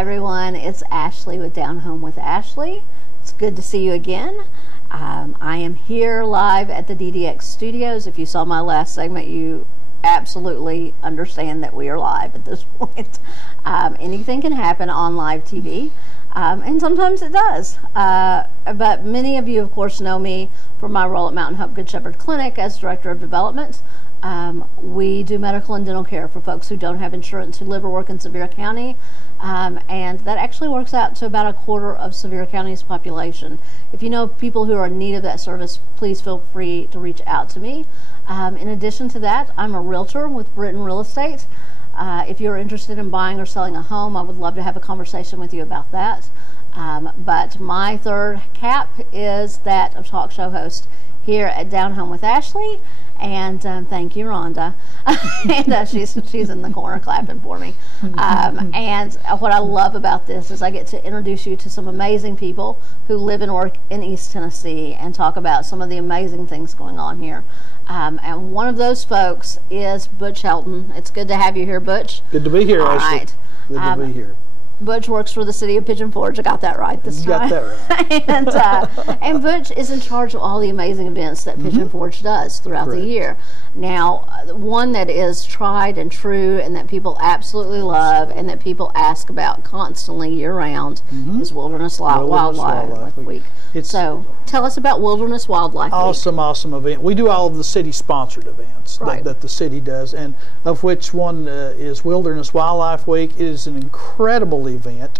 Hi everyone, it's Ashley with Down Home with Ashley. It's good to see you again. I am here live at the DDX Studios. If you saw my last segment, you absolutely understand that we are live at this point. Anything can happen on live TV, and sometimes it does. But many of you, of course, know me from my role at Mountain Hope Good Shepherd Clinic as Director of Development. We do medical and dental care for folks who don't have insurance who live or work in Sevier County, and that actually works out to about a quarter of Sevier County's population. If you know people who are in need of that service, please feel free to reach out to me. In addition to that, I'm a realtor with Britton Real Estate. If you're interested in buying or selling a home, I would love to have a conversation with you about that. But my third cap is that of talk show host here at Down Home with Ashley. And thank you, Rhonda. And she's in the corner clapping for me. And what I love about this is I get to introduce you to some amazing people who live and work in East Tennessee and talk about some of the amazing things going on here. And one of those folks is Butch Helton. It's good to have you here, Butch. Good to be here, Ashley. All right. Good to be here. Butch works for the city of Pigeon Forge. I got that right this time. You got that right. And Butch is in charge of all the amazing events that Pigeon Forge does throughout the year. Now, one that is tried and true and that people absolutely love and that people ask about constantly year-round is Wilderness Wildlife Week. So, tell us about Wilderness Wildlife Week. Awesome event. We do all of the city-sponsored events that the city does, and of which one is Wilderness Wildlife Week. It is an incredible event.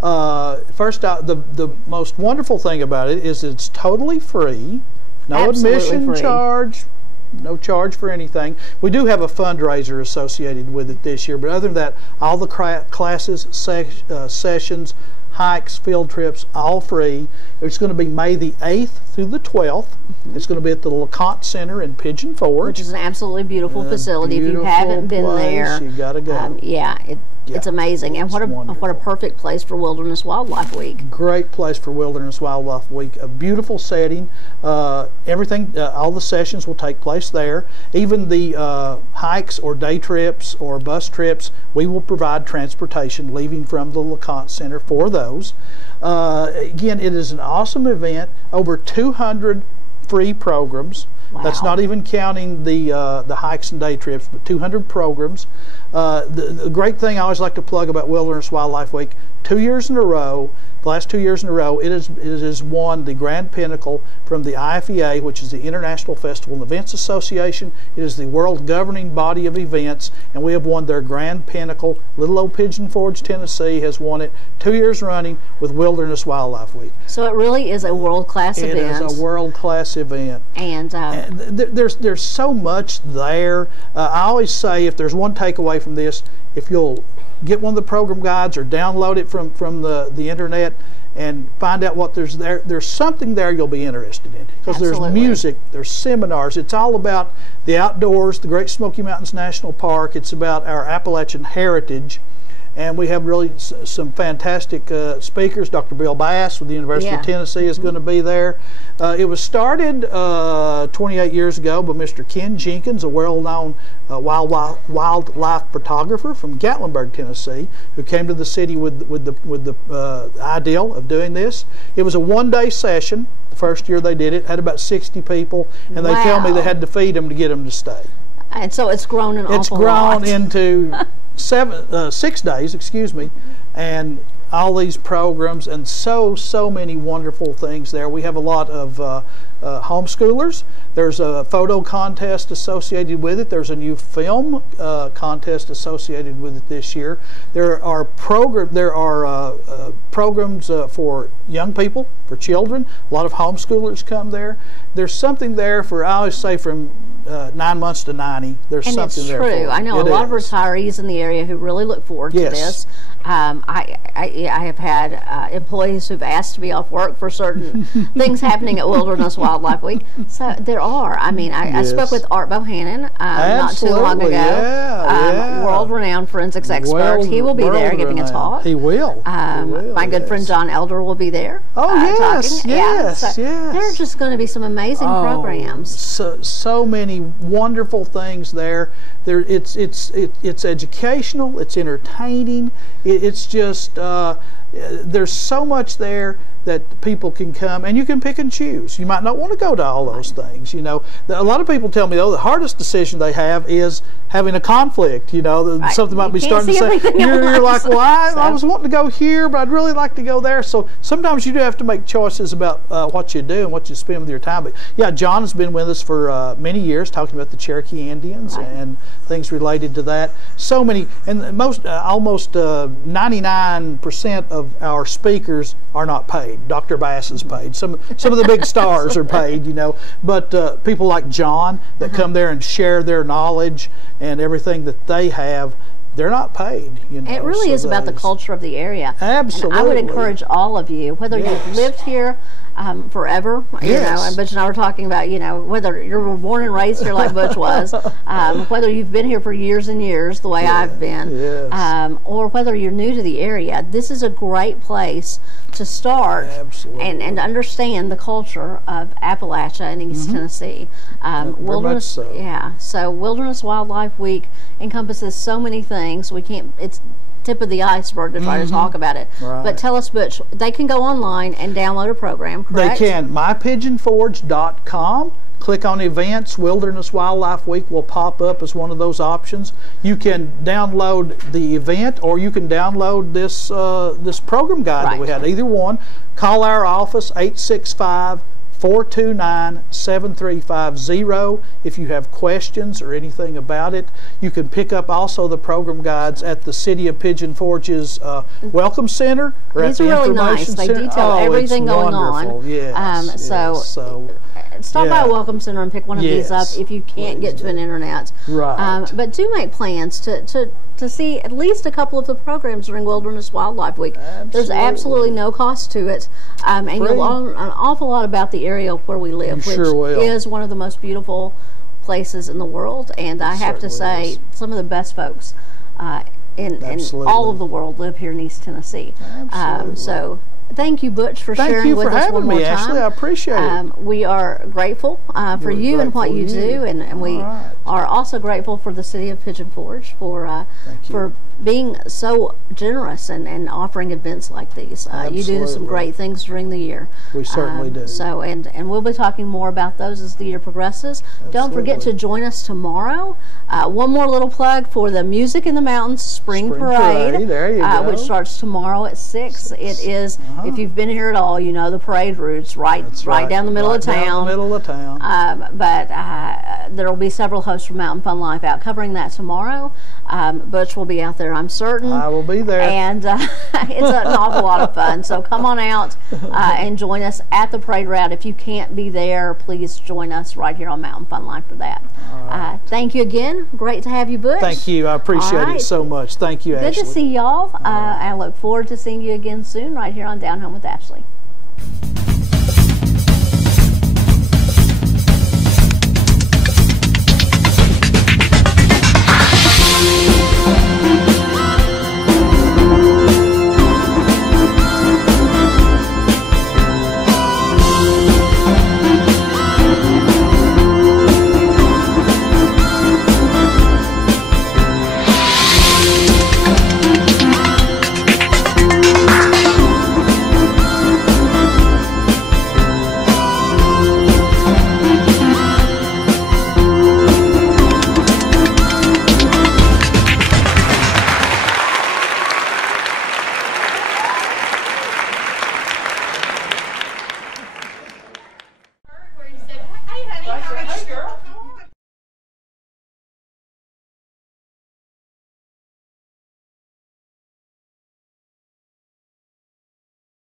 First out, the most wonderful thing about it is it's totally free, no admission charge, no charge for anything. We do have a fundraiser associated with it this year, but other than that, all the classes, sessions, hikes, field trips, all free. It's going to be May the 8th through the 12th. It's going to be at the LeConte Center in Pigeon Forge. Which is an absolutely beautiful facility. If you haven't been there, you got to go. It's amazing. And what a perfect place for Wilderness Wildlife Week. Great place for Wilderness Wildlife Week. A beautiful setting. Everything, all the sessions will take place there. Even the hikes or day trips or bus trips, we will provide transportation leaving from the LeConte Center for those. Again, it is an awesome event. Over 200 free programs. Wow. That's not even counting the hikes and day trips, but 200 programs. The great thing I always like to plug about Wilderness Wildlife Week, 2 years in a row, the last 2 years in a row, it has won the Grand Pinnacle from the IFEA, which is the International Festival and Events Association. It is the world governing body of events, and we have won their Grand Pinnacle. Little old Pigeon Forge, Tennessee has won it 2 years running with Wilderness Wildlife Week. So it really is a world-class event. It is a world-class event. And there's so much there. I always say, if there's one takeaway from this, if you'll get one of the program guides or download it from the internet and find out what there's something there you'll be interested in, because there's music, there's seminars. It's all about the outdoors, the Great Smoky Mountains National Park. It's about our Appalachian heritage. And we have really some fantastic speakers. Dr. Bill Bass with the University of Tennessee is going to be there. It was started 28 years ago by Mr. Ken Jenkins, a well-known wildlife photographer from Gatlinburg, Tennessee, who came to the city with the ideal of doing this. It was a one-day session. The first year they did it, had about 60 people, and they tell me they had to feed them to get them to stay. And so it's grown an awful lot. It's grown into 6 days, excuse me, and all these programs and so many wonderful things there. We have a lot of homeschoolers. There's a photo contest associated with it. There's a new film contest associated with it this year. There are programs for young people, for children. A lot of homeschoolers come there. There's something there for, I always say, from 9 months to 90. There's something there. And it's true. I know a lot of retirees in the area who really look forward to this. I have had employees who've asked to be off work for certain things happening at Wilderness Wildlife Week. So there are. I mean, I spoke with Art Bohannon not too long ago. World-renowned forensics expert. He will be there giving a talk. He will. My good friend John Elder will be there. Oh, yes, talking. yes. There are just going to be some amazing programs. So many wonderful things there. It's educational. It's entertaining. It's just there's so much there that people can come, and you can pick and choose. You might not want to go to all those things. You know, a lot of people tell me, oh, the hardest decision they have is having a conflict. You know, Right. something might You be can't starting to see say, everything at you're like, once. well, I So- was wanting to go here, but I'd really like to go there. So sometimes you do have to make choices about what you do and what you spend with your time. But yeah, John has been with us for many years, talking about the Cherokee Indians Right. and things related to that. So many, and most, almost 99% of our speakers are not paid. Dr. Bass is paid. Some of the big stars are paid, you know. But people like John that come there and share their knowledge and everything that they have, they're not paid. You know. It really So is about the those- culture of the area. Absolutely. And I would encourage all of you, whether Yes. you've lived here forever, you know, Yes. and Butch and I were talking about, you know, whether you were born and raised here like Butch was, whether you've been here for years and years the way I've been, Yes. or whether you're new to the area, this is a great place to start Absolutely. and understand the culture of Appalachia and East Tennessee. very Wilderness, much so. yeah. So Wilderness Wildlife Week encompasses so many things. We can't. It's tip of the iceberg to try to talk about it. Right. But tell us, Butch, they can go online and download a program, correct? They can. MyPigeonForge.com. Click on events. Wilderness Wildlife Week will pop up as one of those options. You can download the event, or you can download this this program guide that we Right. had. Either one. Call our office 865-429-7350 if you have questions or anything about it. You can pick up also the program guides at the City of Pigeon Forge's Welcome Center or These at are the really Information nice. They Center. detail Oh, everything it's going on. wonderful. Yes, So stop by yeah. Welcome Center and pick one of these up Yes, if you can't please get to do. an internet. Right. But do make plans to see at least a couple of the programs during Wilderness Wildlife Week. There's Absolutely. absolutely no cost to it. And Free. you'll learn an awful lot about the area where we live, You which sure will. is one of the most beautiful places in the world. And I have to certainly say, is. some of the best folks in Absolutely. all of the world live here in East Tennessee. Absolutely. So thank you, Butch, for Thank sharing you with for us having one more me, time. Ashley. I appreciate it. We are grateful for We're you and what grateful you to you. do, and we All right. are also grateful for the City of Pigeon Forge for Thank you. for being so generous and offering events like these. You do some Absolutely. great things during the year. We certainly do. So, and we'll be talking more about those as the year progresses. Don't forget to Absolutely. join us tomorrow. One more little plug for the Music in the Mountains Spring Parade, There you go. which starts tomorrow at 6. It is, if you've been here at all, you know the parade route's right That's down the middle right of down town. the middle of town. But there will be several hosts from Mountain Fun Life out covering that tomorrow. Butch will be out there, I'm certain. I will be there. And it's an awful lot of fun. So come on out and join us at the parade route. If you can't be there, please join us right here on Mountain Fun Life for that. Thank you again. Great to have you, Butch. Thank you. I appreciate All right. it so much. Thank you, Good Ashley. to see y'all. I look forward to seeing you again soon right here on Down Home with Ashley. Where he said, "Hey, honey, how are you?"